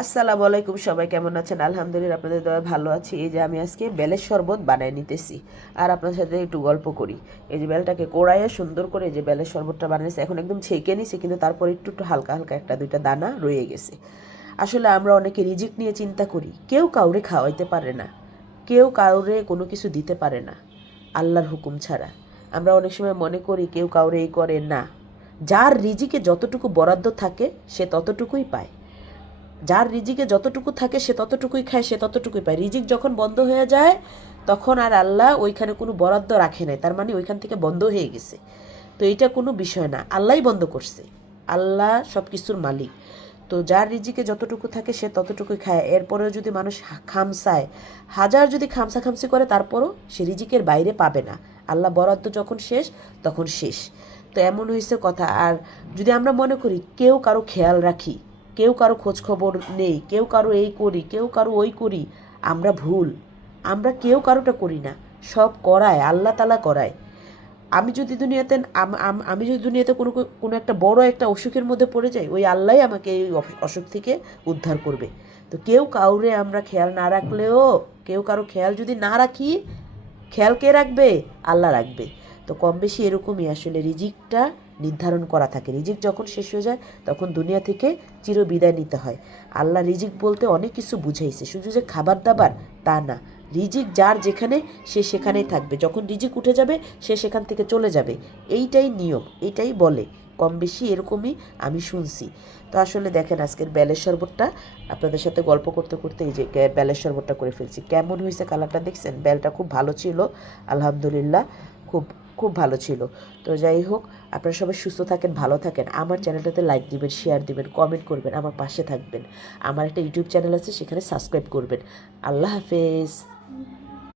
আসসালামু আলাইকুম, সবাই কেমন আছেন? আলহামদুলিল্লাহ আপনাদের দয়ায় ভালো আছি। এই যে আমি আজকে বেলের শরবত বানায় নিতেছি আর আপনার সাথে একটু গল্প করি। এই যে বেলটাকে কোড়াইয়ে সুন্দর করে যে বেলের শরবতটা বানিয়েছে, এখন একদম ছেঁকে নিছি, কিন্তু তারপর একটু একটু হালকা হালকা একটা দুইটা দানা রয়ে গেছে। আসলে আমরা অনেকে রিজিক নিয়ে চিন্তা করি, কেউ কাউরে খাওয়াইতে পারে না, কেউ কাউরে কোনো কিছু দিতে পারে না আল্লাহর হুকুম ছাড়া। আমরা অনেক সময় মনে করি কেউ কাউরে এই করে না। যার রিজিকে যতটুকু বরাদ্দ থাকে সে ততটুকুই পায়। যার রিজিকে যতটুকু থাকে সে ততটুকুই খায়, সে ততটুকুই পায়। রিজিক যখন বন্ধ হয়ে যায় তখন আর আল্লাহ ওইখানে কোনো বরাদ্দ রাখে নাই, তার মানে ওইখান থেকে বন্ধ হয়ে গেছে। তো এইটা কোনো বিষয় না, আল্লাহই বন্ধ করছে। আল্লাহ সব কিছুর মালিক। তো যার রিজিকে যতটুকু থাকে সে ততটুকুই খায়। এরপরেও যদি মানুষ খামসায়, হাজার যদি খামসি করে, তারপরও সে রিজিকের বাইরে পাবে না। আল্লাহ বরাদ্দ যখন শেষ তখন শেষ। তো এমন হয়েছে কথা। আর যদি আমরা মনে করি কেউ কারো খেয়াল রাখি, কেউ কারো খোঁজ খবর নেই, কেউ কারো এই করি, কেউ কারো ওই করি, আমরা ভুল। আমরা কেউ কারোটা করি না, সব করায় আল্লাহ তালা করায়। আমি যদি দুনিয়াতে কোনো কোনো একটা বড় একটা অসুখের মধ্যে পড়ে যাই, ওই আল্লাহই আমাকে এই অসুখ থেকে উদ্ধার করবে। তো কেউ কাউরে আমরা খেয়াল না রাখলেও, কেউ কারো খেয়াল যদি না রাখি, খেয়াল কে রাখবে? আল্লাহ রাখবে। তো কম বেশি এরকমই আসলে রিজিকটা নির্ধারণ করা থাকে। রিজিক যখন শেষ হয়ে যায় তখন দুনিয়া থেকে চিরবিদায় নিতে হয়। আল্লাহ রিজিক বলতে অনেক কিছু বুঝাইছে, শুধু যে খাবার দাবার তা না। রিজিক যার যেখানে সে সেখানেই থাকবে, যখন রিজিক উঠে যাবে সে সেখান থেকে চলে যাবে। এইটাই নিয়ম, এইটাই বলে। কম বেশি এরকমই আমি শুনছি। তো আসলে দেখেন, আজকের বেলের শরবতটা আপনাদের সাথে গল্প করতে করতে এই যে বেলের শরবতটা করে ফেলছি। কেমন হয়েছে কালারটা দেখছেন? বেলটা খুব ভালো ছিল, আলহামদুলিল্লাহ, খুব খুব ভালো ছিল। তো যাই হোক, আপনারা সবাই সুস্থ থাকেন, ভালো থাকেন। আমার চ্যানেলটাতে লাইক দিবেন, শেয়ার দিবেন, কমেন্ট করবেন, আমার পাশে থাকবেন। আমার একটা ইউটিউব চ্যানেল আছে, সেখানে সাবস্ক্রাইব করবেন। আল্লাহ হাফেজ।